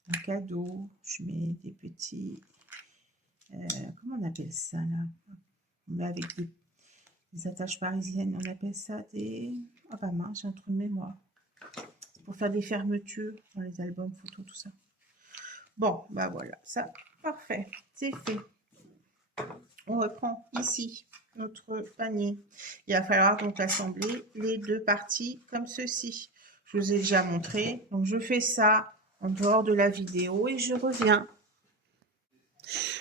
Un cadeau. Je mets des petits... comment on appelle ça, là? On met avec des attaches parisiennes. On appelle ça des... Ah bah mince, j'ai un trou de mémoire. pour faire des fermetures dans les albums photos, tout ça. Bon, bah voilà, ça, parfait, c'est fait. On reprend ici notre panier. Il va falloir donc assembler les deux parties comme ceci. Je vous ai déjà montré. Donc, je fais ça en dehors de la vidéo et je reviens.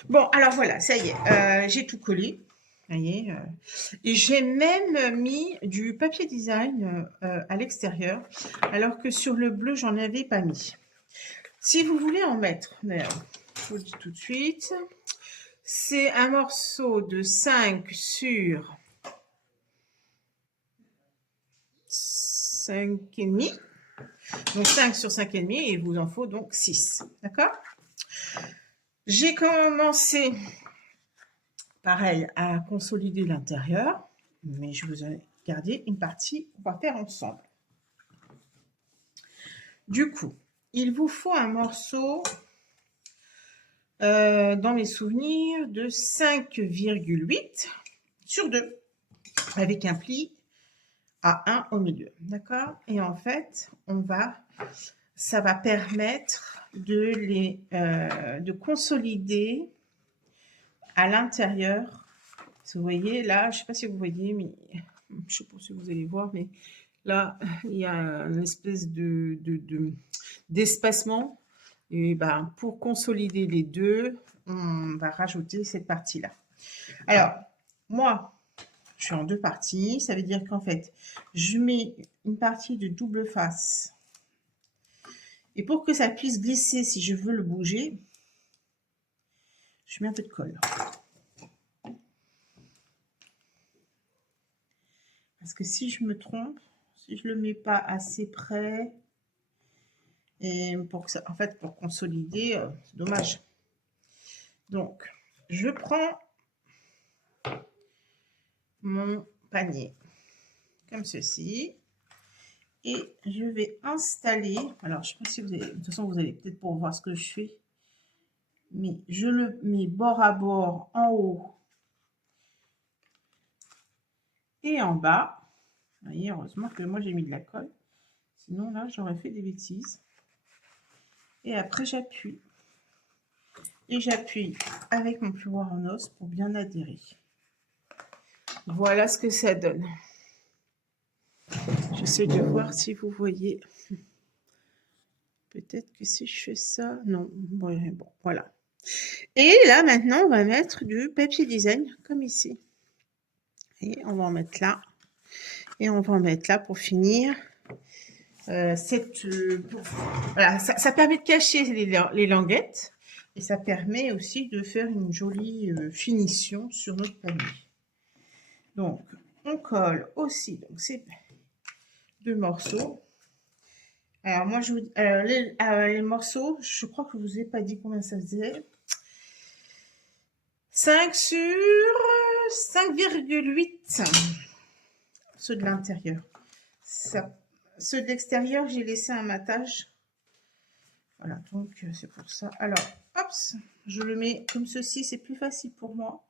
Bon, alors voilà, ça y est, j'ai tout collé. Vous voyez, et j'ai même mis du papier design à l'extérieur, alors que sur le bleu, j'en avais pas mis. Si vous voulez en mettre, d'ailleurs, je vous le dis tout de suite, c'est un morceau de 5 sur 5,5. Donc 5 sur 5,5 et il vous en faut donc 6. D'accord? J'ai commencé, pareil, à consolider l'intérieur, mais je vous ai gardé une partie qu'on va faire ensemble. Du coup, il vous faut un morceau, dans mes souvenirs, de 5,8 sur 2, avec un pli à 1 au milieu. D'accord? Et en fait, ça va permettre de consolider à l'intérieur. Vous voyez là, je ne sais pas si vous voyez, mais je ne sais pas si vous allez voir, mais là, il y a une espèce d'espacement. Et ben, pour consolider les deux, on va rajouter cette partie-là. Alors, moi, je suis en deux parties. Ça veut dire qu'en fait, je mets une partie de double face. Et pour que ça puisse glisser, si je veux le bouger, je mets un peu de colle. Parce que si je me trompe, si je ne le mets pas assez près, et pour consolider, c'est dommage. Donc, je prends mon panier comme ceci et je vais installer. Alors, je ne sais pas si vous allez, de toute façon, vous allez peut-être pour voir ce que je fais, mais je le mets bord à bord en haut et en bas. Vous voyez, heureusement que moi j'ai mis de la colle, sinon là j'aurais fait des bêtises. Et après j'appuie. Et j'appuie avec mon plioir en os pour bien adhérer. Voilà ce que ça donne. J'essaie de voir si vous voyez. Peut-être que si je fais ça, non. Bon, voilà. Et là, maintenant, on va mettre du papier design, comme ici. Et on va en mettre là. Et on va en mettre là pour finir. Voilà, ça permet de cacher les languettes. Et ça permet aussi de faire une jolie finition sur notre panier. Donc, on colle aussi donc, ces deux morceaux. Alors, moi, les morceaux, je crois que je ne vous ai pas dit combien ça faisait. 5 sur 5,8. Ceux de l'intérieur. Ceux de l'extérieur, j'ai laissé un matage. Voilà, donc c'est pour ça. Alors, hop, je le mets comme ceci. C'est plus facile pour moi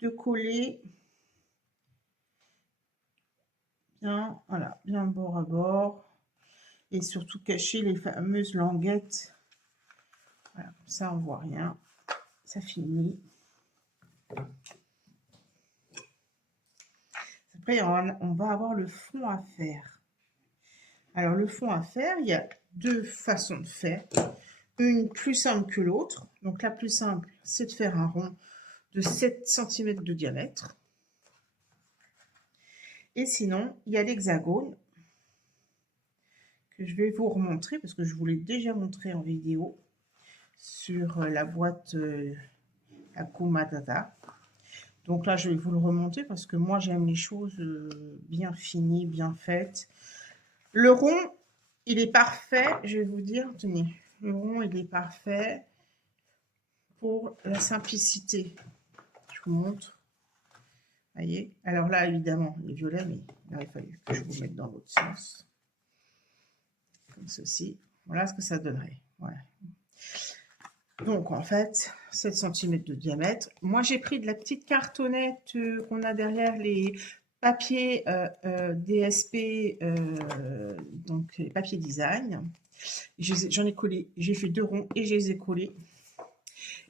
de coller. Bien, voilà, bien bord à bord. Et surtout cacher les fameuses languettes. Voilà, comme ça on voit rien. Ça finit. Après, on va avoir le fond à faire. Alors, le fond à faire, il y a deux façons de faire. Une plus simple que l'autre. Donc, la plus simple, c'est de faire un rond de 7 cm de diamètre. Et sinon, il y a l'hexagone que je vais vous remontrer parce que je vous l'ai déjà montré en vidéo sur la boîte Akuma Dada. Donc là, je vais vous le remonter parce que moi, j'aime les choses bien finies, bien faites. Le rond, il est parfait. Je vais vous dire, tenez, le rond, il est parfait pour la simplicité. Je vous montre. Voyez. Alors là, évidemment, il est violet, mais il aurait fallu que je vous mette dans l'autre sens. Comme ceci. Voilà ce que ça donnerait. Voilà. Donc, en fait, 7 cm de diamètre. Moi, j'ai pris de la petite cartonnette qu'on a derrière les papier DSP, donc papier design. J'en ai collé, j'ai fait 2 ronds et je les ai collés.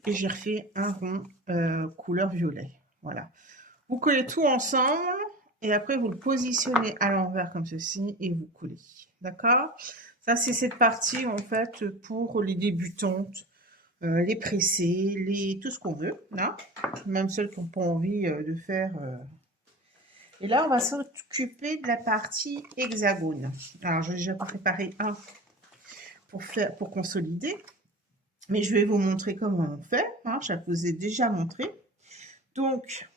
Et j'ai refait un rond couleur violet. Voilà. Vous collez tout ensemble et après vous le positionnez à l'envers comme ceci et vous collez. D'accord? Ça, c'est cette partie en fait pour les débutantes, les pressés, tout ce qu'on veut. Là. Même celles qui n'ont pas envie de faire. Et là, on va s'occuper de la partie hexagone. Alors, j'ai déjà préparé un pour consolider. Mais je vais vous montrer comment on fait. Hein, je vous ai déjà montré. Donc,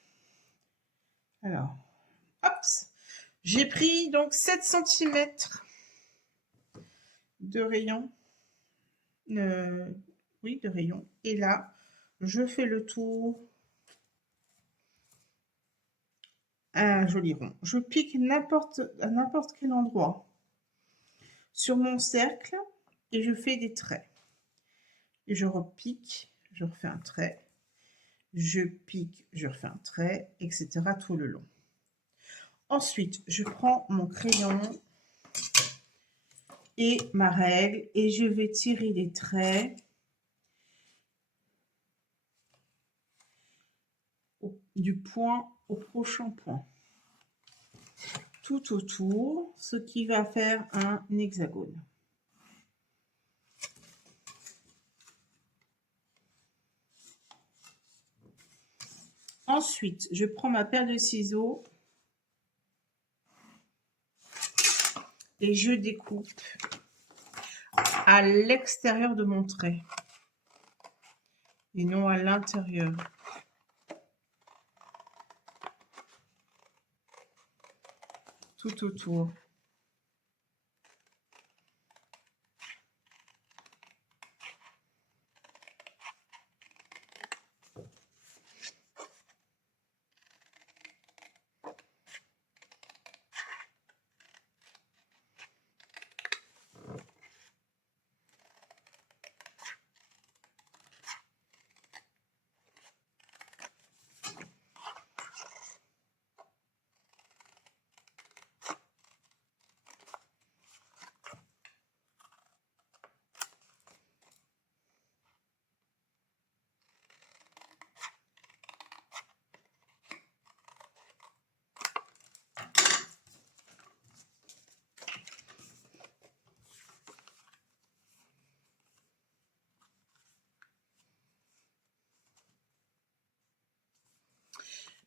alors, hop, j'ai pris donc 7 cm de rayon. Oui, de rayon. Et là, je fais le tour. Un joli rond. Je pique à n'importe quel endroit sur mon cercle et je fais des traits. Et je repique, je refais un trait. Je pique, je refais un trait, etc. tout le long. Ensuite, je prends mon crayon et ma règle et je vais tirer les traits du point au prochain point. Tout autour, ce qui va faire un hexagone. Ensuite, je prends ma paire de ciseaux et je découpe à l'extérieur de mon trait et non à l'intérieur. Tout autour.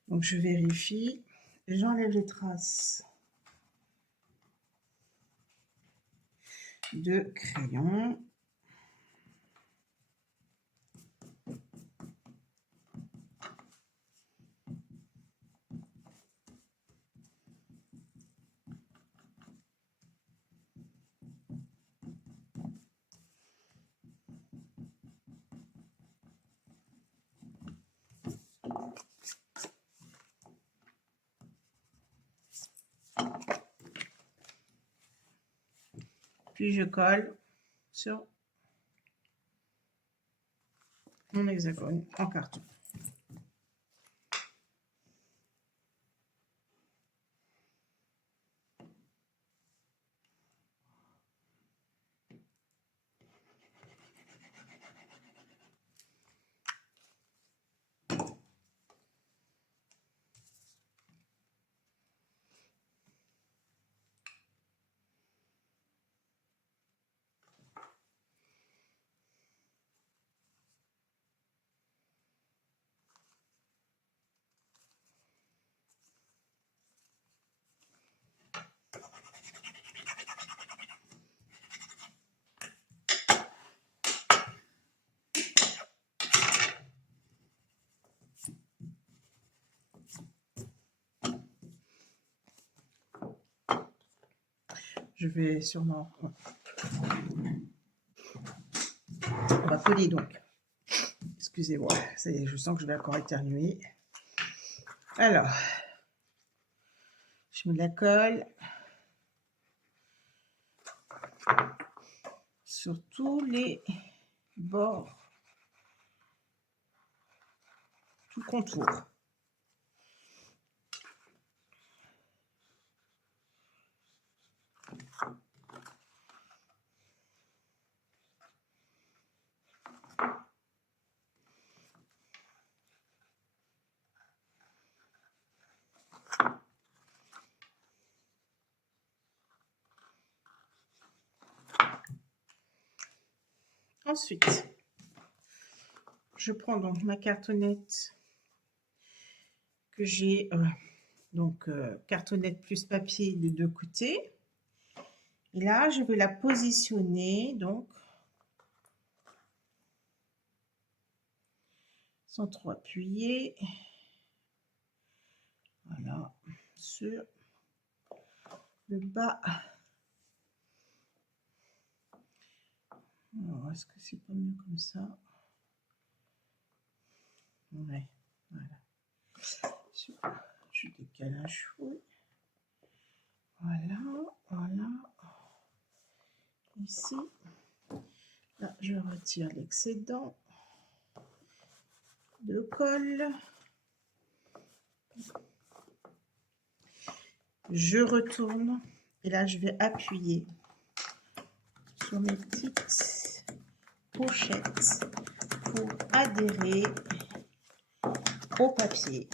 Donc je vérifie, j'enlève les traces de crayon. Puis je colle sur mon hexagone en carton. Je vais sûrement... On va coller donc. Excusez-moi, ça y est, je sens que je vais encore éternuer. Alors, je mets de la colle sur tous les bords, tout le contour. Ensuite, je prends donc ma cartonnette que j'ai, cartonnette plus papier des deux côtés. Et là, je vais la positionner, donc, sans trop appuyer. Voilà, sur le bas. Alors, est-ce que c'est pas mieux comme ça? Ouais, voilà. Je décale un chouille. Voilà, voilà. Ici. Là, je retire l'excédent de colle. Je retourne et là, je vais appuyer sur mes petites pochettes pour adhérer au papier.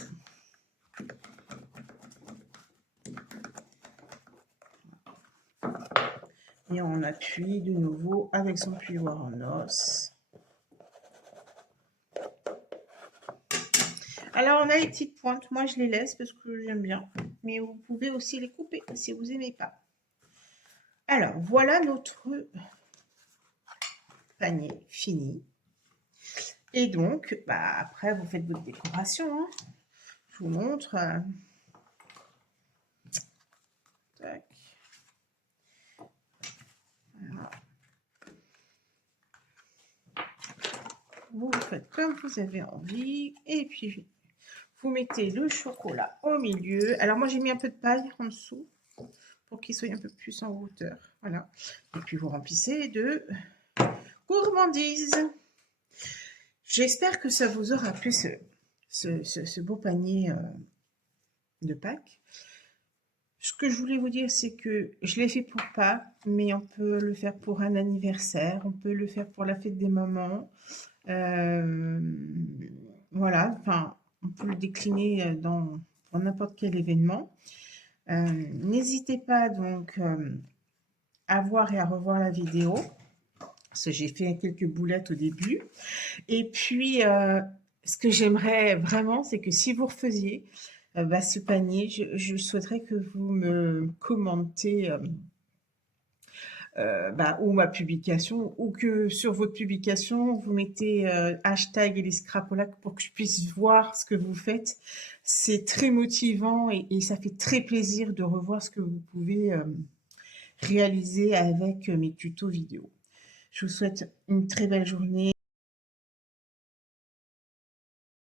Et on appuie de nouveau avec son puisoir en os. Alors, on a les petites pointes. Moi, je les laisse parce que j'aime bien. Mais vous pouvez aussi les couper si vous n'aimez pas. Alors, voilà notre panier fini. Et donc, après, vous faites votre décoration. Hein. Je vous montre. Tac. Voilà. Vous faites comme vous avez envie. Et puis, vous mettez le chocolat au milieu. Alors, moi, j'ai mis un peu de paille en dessous pour qu'il soit un peu plus en hauteur. Voilà. Et puis, vous remplissez de gourmandises. J'espère que ça vous aura plu, ce beau panier de Pâques. Ce que je voulais vous dire, c'est que je l'ai fait pour Pâques, mais on peut le faire pour un anniversaire, on peut le faire pour la fête des mamans. Voilà, enfin, on peut le décliner dans n'importe quel événement. N'hésitez pas donc à voir et à revoir la vidéo, parce que j'ai fait quelques boulettes au début. Et puis, ce que j'aimerais vraiment, c'est que si vous refaisiez ce panier, je souhaiterais que vous me commentez ou ma publication, ou que sur votre publication, vous mettez hashtag Elise Crapolac pour que je puisse voir ce que vous faites. C'est très motivant et ça fait très plaisir de revoir ce que vous pouvez réaliser avec mes tutos vidéo. Je vous souhaite une très belle journée.